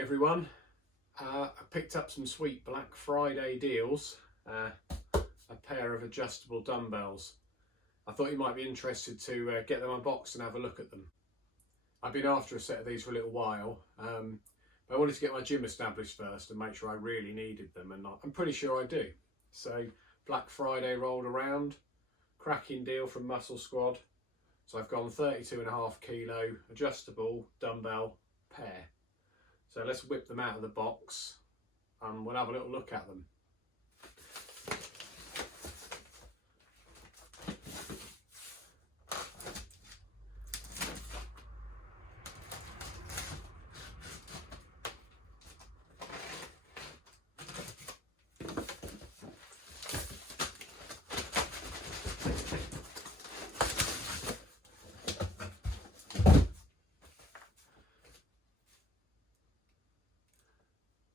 Hey everyone, I picked up some sweet Black Friday deals, a pair of adjustable dumbbells. I thought you might be interested to get them unboxed and have a look at them. I've been after a set of these for a little while, but I wanted to get my gym established first and make sure I really needed them, and I'm pretty sure I do. So Black Friday rolled around, cracking deal from Muscle Squad. So I've gone 32.5 kilo adjustable dumbbell pair. So let's whip them out of the box and we'll have a little look at them.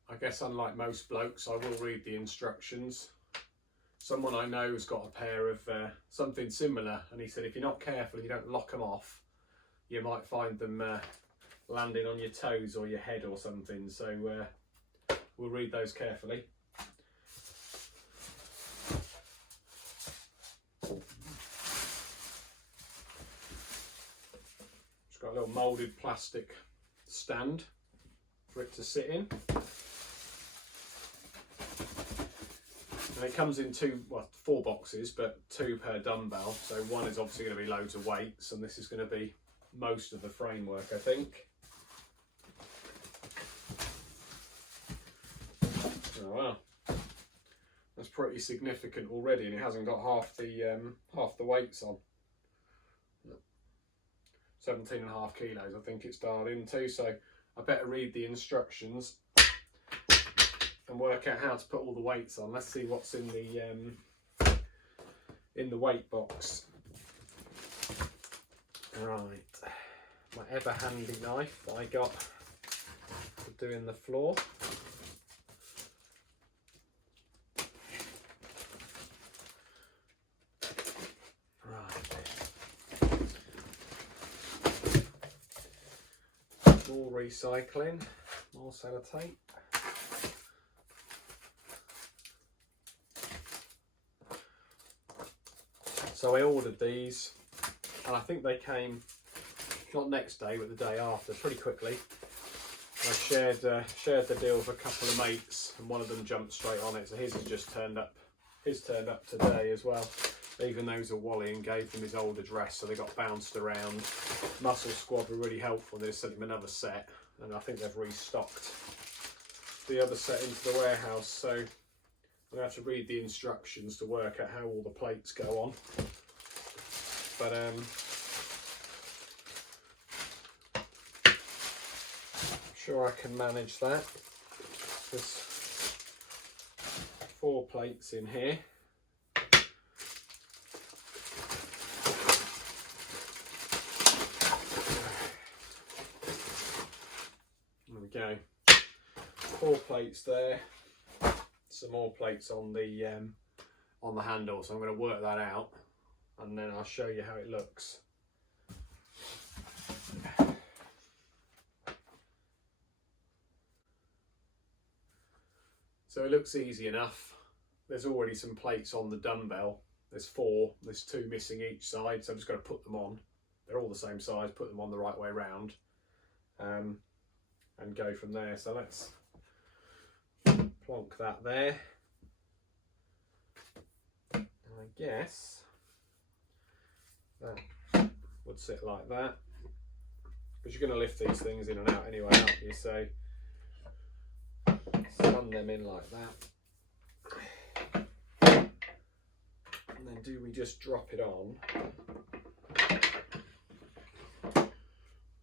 I guess unlike most blokes, I will read the instructions. Someone I know has got a pair of something similar, and he said if you're not careful, you don't lock them off, you might find them landing on your toes or your head or something. So we'll read those carefully. It's got a little moulded plastic stand for it to sit in. And it comes in four boxes, but 2 per dumbbell. So one is obviously going to be loads of weights, and this is going to be most of the framework, I think. Oh wow, that's pretty significant already, and it hasn't got half the weights on. 17.5 kilos, I think it's dialed into. So I better read the instructions and work out how to put all the weights on. Let's see what's in the weight box. Right, my ever handy knife that I got for doing the floor. Right, more recycling, more sellotape. So I ordered these, and I think they came not next day but the day after, pretty quickly. I shared the deal with a couple of mates, and one of them jumped straight on it. So his has just turned up. His turned up today as well. Even though he's a Wally, and gave them his old address, so they got bounced around. Muscle Squad were really helpful. They sent him another set, and I think they've restocked the other set into the warehouse. So I'm going to have to read the instructions to work out how all the plates go on. But I'm sure I can manage that. There's 4 plates in here. There we go. 4 plates there. Some more plates on the handle, so I'm going to work that out, and then I'll show you how it looks. So it looks easy enough. There's already some plates on the dumbbell. There's 4, there's 2 missing each side, so I'm just going to put them on. They're all the same size, put them on the right way round, and go from there. So let's plonk that there. I guess that would sit like that, because you're going to lift these things in and out anyway, aren't you? So sun them in like that, and then do we just drop it on?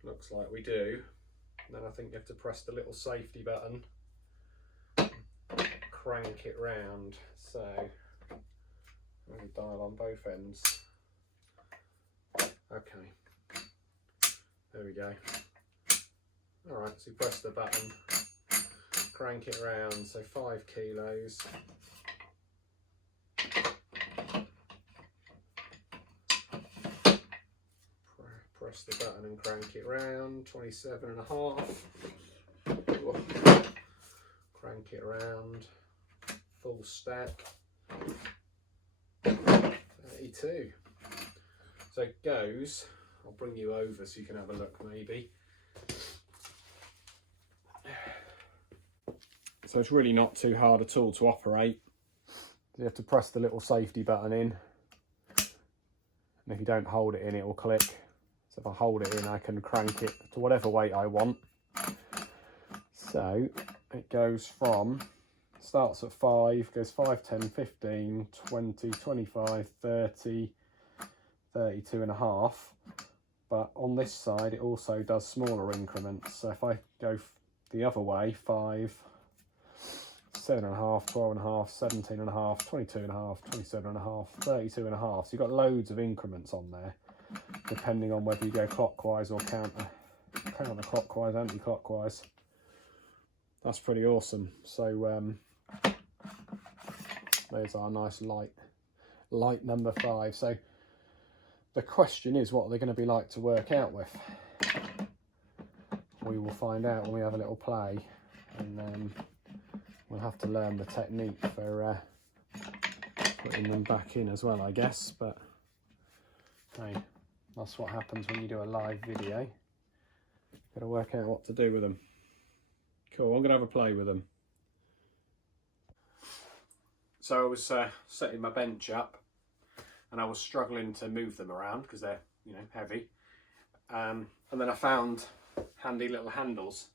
Looks like we do. And then I think you have to press the little safety button, crank it round. So really dial on both ends. Okay, there we go. Alright, so you press the button, crank it round, so 5 kilos. Press the button and crank it round, 27.5. crank it around, full stack, 32. So it goes, I'll bring you over so you can have a look maybe. So it's really not too hard at all to operate. You have to press the little safety button in, and if you don't hold it in, it will click. So if I hold it in, I can crank it to whatever weight I want. So it goes from, starts at 5, goes 5, 10, 15, 20, 25, 30, 32 and a half. But on this side, it also does smaller increments. So if I go the other way, 5, 7 and a half, 12 and a half, 17 and a half, 22 and a half, 27 and a half, 32 and a half. So you've got loads of increments on there, depending on whether you go clockwise or counterclockwise, anti-clockwise. That's pretty awesome. So there's our nice light number 5. So the question is, what are they going to be like to work out with? We will find out when we have a little play, and we'll have to learn the technique for putting them back in as well, I guess. But hey, that's what happens when you do a live video. Got to work out what to do with them. Cool, I'm going to have a play with them. So I was setting my bench up, and I was struggling to move them around because they're, you know, heavy. And then I found handy little handles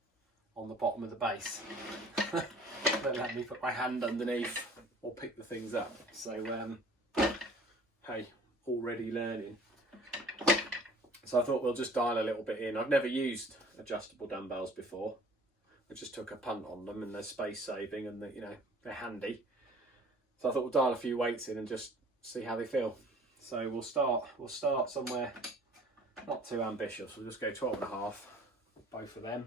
on the bottom of the base that let me put my hand underneath or pick the things up. So hey, already learning. So I thought we'll just dial a little bit in. I've never used adjustable dumbbells before. I just took a punt on them, and they're space saving, and you know, they're handy. So I thought we'll dial a few weights in and just see how they feel. So we'll start somewhere not too ambitious. We'll just go 12 and a half, both of them.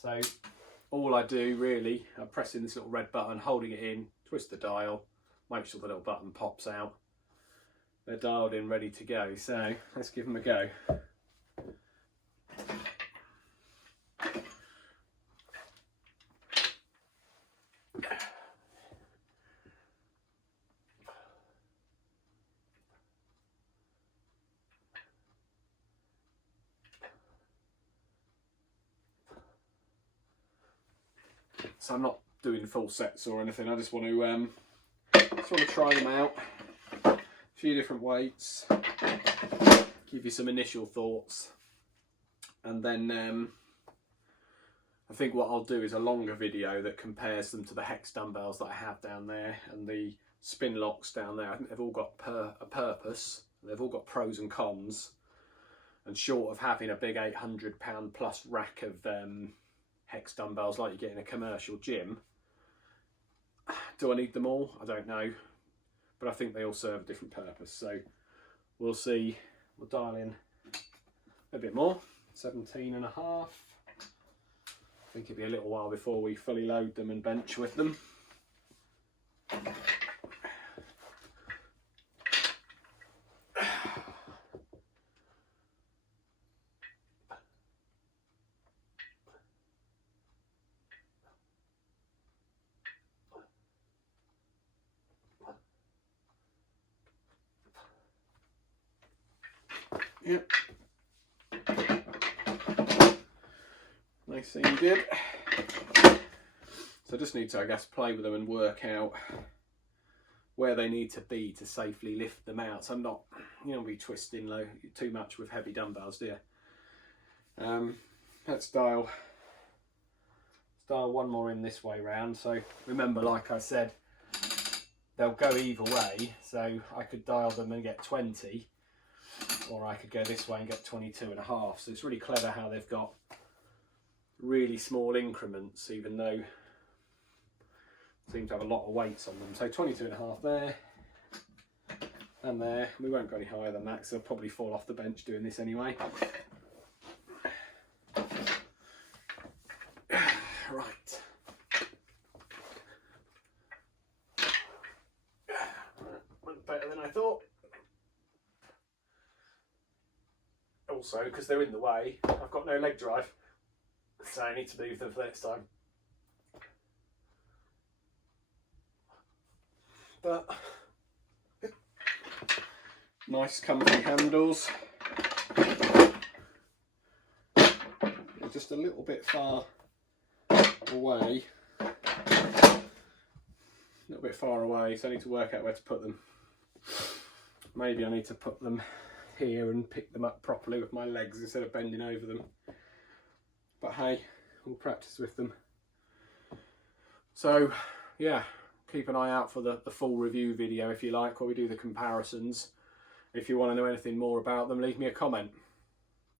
So all I do really, I'm pressing this little red button, holding it in, twist the dial, make sure the little button pops out. They're dialed in, ready to go. So let's give them a go. So I'm not doing full sets or anything. I just want to try them out. A few different weights. Give you some initial thoughts, and then I think what I'll do is a longer video that compares them to the hex dumbbells that I have down there and the spin locks down there. I think they've all got a purpose. They've all got pros and cons. And short of having a big 800-pound plus rack of hex dumbbells like you get in a commercial gym, do I need them all? I don't know, but I think they all serve a different purpose. So we'll see. We'll dial in a bit more. 17 and a half. I think it'll be a little while before we fully load them and bench with them. Yep. They seem good. So I just need to, I guess, play with them and work out where they need to be to safely lift them out. So I'm not, you know, be twisting too much with heavy dumbbells, do you? Let's dial one more in this way round. So remember, like I said, they'll go either way. So I could dial them and get 20. Or I could go this way and get 22 and a half. So it's really clever how they've got really small increments, even though they seem to have a lot of weights on them. So 22 and a half there and there. We won't go any higher than that because they'll probably fall off the bench doing this anyway. Right. Went better than I thought. Also, because they're in the way, I've got no leg drive, so I need to move them for next time. but nice comfy handles. They're just a little bit far away. A little bit far away, so I need to work out where to put them. Maybe I need to put them here and pick them up properly with my legs instead of bending over them. But hey, we'll practice with them. So yeah, keep an eye out for the full review video if you like, where we do the comparisons. If you want to know anything more about them, leave me a comment.